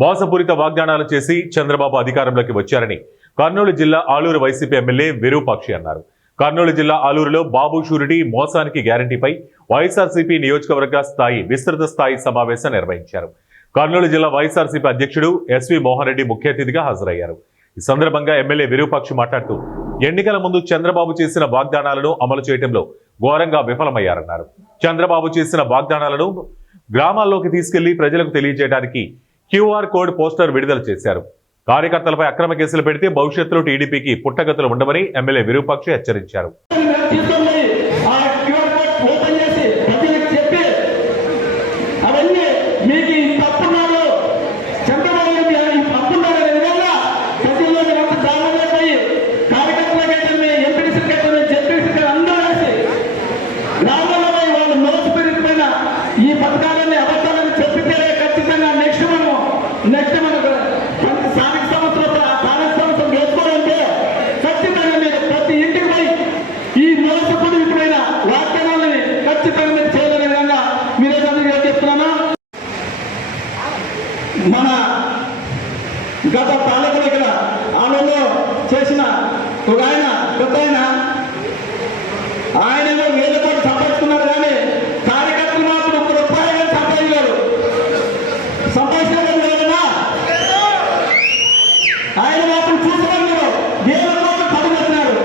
మోసపూరిత వాగ్దానాలు చేసి చంద్రబాబు అధికారంలోకి వచ్చారని కర్నూలు జిల్లా ఆలూరు వైసీపీ ఎమ్మెల్యే విరూపాక్షి అన్నారు. కర్నూలు జిల్లా ఆలూరులో బాబు షూరిటీ మోసానికి గ్యారంటీపై వైఎస్ఆర్సీపీ నియోజకవర్గ స్థాయి విస్తృత స్థాయి సమావేశం నిర్వహించారు. కర్నూలు జిల్లా వైఎస్ఆర్సీపీ అధ్యక్షుడు ఎస్వి మోహన్ రెడ్డి ముఖ్య అతిథిగా హాజరయ్యారు. ఈ సందర్భంగా ఎమ్మెల్యే విరూపాక్షి మాట్లాడుతూ ఎన్నికల ముందు చంద్రబాబు చేసిన వాగ్దానాలను అమలు చేయడంలో ఘోరంగా విఫలమయ్యారన్నారు. చంద్రబాబు చేసిన వాగ్దానాలను గ్రామాల్లోకి తీసుకెళ్లి ప్రజలకు తెలియజేయడానికి క్యూఆర్ కోడ్ పోస్టర్ విడుదల చేశారు. కార్యకర్తలపై అక్రమ కేసులు పెడితే భవిష్యత్తులో టీడీపీకి పుట్టగతులు ఉండమని ఎమ్మెల్యే విరూపాక్షి హెచ్చరించారు. ఈ పథకాలన్నీ అబద్ధాలను చెప్పితే ఖచ్చితంగా నెక్స్ట్ మనకు స్థానిక సంస్థలు వేసుకోవాలంటే ఖచ్చితంగా మీరు ప్రతి ఇంటికి పోయి ఈ మోసపూరితమైన వాగ్దానాలని ఖచ్చితంగా మీరు చేయలేని విధంగా మీరే చెప్తున్నాను. మన గత పాలకులు ఇక్కడ ఆమెలో చేసిన ఒక కొత్త ఆయనేమో వేల కోట్లు సంపాదించుకున్నారు, కానీ కార్యకర్తలు మాత్రం ఒక్క రూపాయలు సంపాదించారు. సంపాదించడం లేదన్నా ఆయన మాత్రం చూసుకున్నారు, వేల కోట్లు పడిపోతున్నారు.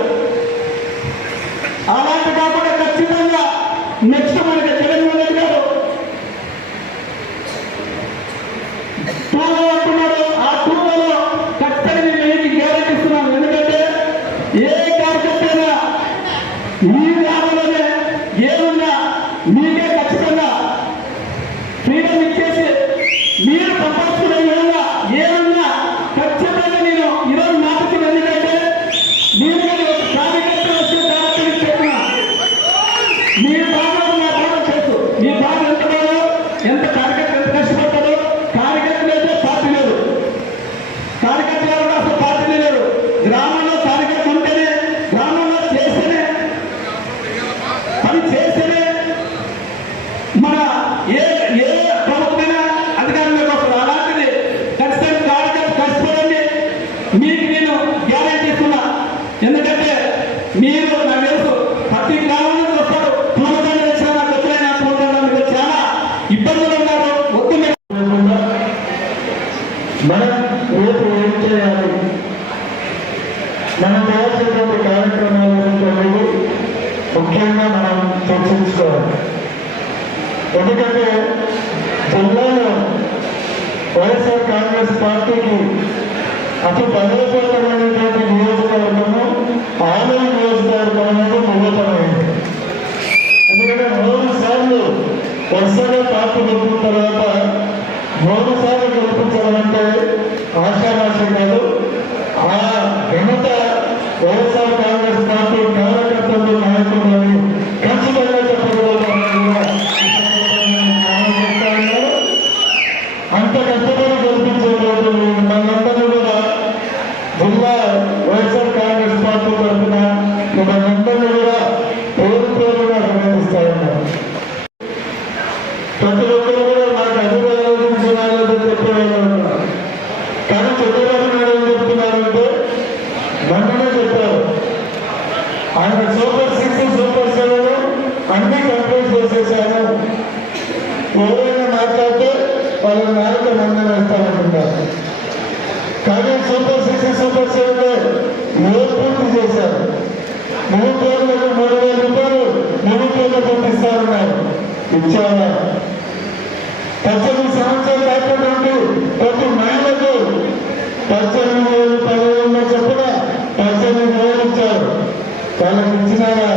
అలాంటి కాకుండా ఖచ్చితంగా నెక్స్ట్ మనకి జగన్మోహన్ రెడ్డి గారు టూలో అంటున్నాడు. ఆ టూలో ఖచ్చితంగా నేను గ్యారెంటీ ఇస్తున్నాను. ఎందుకంటే ఏ కార్యకర్తైనా ఈ గ్రామంలోనే ఏమున్నా మీకే ఖచ్చితంగా ఫ్రీడమ్ ఇచ్చేసి మీరు సంపాదించుకునే విధంగా ఏమున్నా ఖచ్చితంగా నేను ఈరోజు మాట్లాడుతున్న. ఎందుకంటే మీరు ఒక కార్యకర్త వచ్చే కార్యక్రమం చెప్పిన మీ బాగా నా బాగా తెలుసు. మీ బాగా ఎంత బాగా ఎంత కార్యకర్త ఎంత కష్టపడతాడో. కార్యకర్తలు అయితే పార్టీ లేదు, కార్యకర్తలు కూడా అసలు పార్టీ లేదు. గ్రామంలో కార్యకర్త ఉంటేనే, గ్రామంలో చేస్తేనే, పని చేస్తేనే మన ఏ ప్రభుత్వమైనా అధికారంలోకి వస్తుంది. అలాంటిది ఖచ్చితంగా కార్యకర్త కష్టపడండి, మీకు నేను గ్యారెంటీ ఇస్తున్నా. ఎందుకంటే మీరు నాకు తెలుసు ప్రతి గ్రామం నుంచి వస్తారు. పూర్వకాలం వచ్చిన ఎప్పుడైనా పూర్వకాలం మీరు చాలా ఇబ్బందులు ఉన్నారు. వద్దు మనం రేపు ఏం చేయాలి, మనం చేయాల్సినటువంటి కార్యక్రమాలు అనేది ముఖ్యంగా మనం చర్చించుకోవాలి. ఎందుకంటే జిల్లాలో వైఎస్ఆర్ కాంగ్రెస్ పార్టీకి అతి బలోపేతమైనటువంటి నియోజకవర్గము ఆలయ నియోజకవర్గం అనేది నిరూపణమైంది. ఎందుకంటే 3 సార్లు వరుసగా పార్టీ గెలిపిన తర్వాత 3 సార్లు గెలిపించాలంటే ఆశావాసం కాదు. ఆ ఘనత వైఎస్ఆర్ కాంగ్రెస్ పార్టీ కార్యకర్తలు నాయకులని ఖచ్చితంగా చెప్పగలుగుతామని అంత కష్టపడి గెలిపించేటువంటి మనందరూ కూడా జిల్లా వైఎస్ఆర్ కాంగ్రెస్ పార్టీ తరఫున మనందరూ కూడా పేరు పేరుగా అభినందిస్తా ఉన్నారు. ప్రతి ఒక్కరు కూడా నాకు అభిప్రాయాలు చెప్పేవాళ్ళు ఉన్నారు. కానీ చంద్రబాబు నాయుడు ఏం చెప్తున్నారంటే మొన్ననే చెప్పారు, ఆయన సూపర్ 6 సూపర్ 7 అన్ని కంప్లీట్ చేసేసాను. ఎవరైనా మాట్లాడితే వాళ్ళ నాయకు మందం వేస్తామంటున్నారు. కానీ సూపర్ 6 సూపర్ 7 ఏ పూర్తి చేశారు. నిరుద్యోగులకు 3,000 రూపాయలు నిరుద్యోగ పంపిస్తారన్నారు. ఇచ్చారా? 18 సంవత్సరాలు దాటినటువంటి ప్రతి మహిళకు 18,000 10,000 చొప్పున 18,000 ఇచ్చారు. వాళ్ళకి ఇచ్చినారా?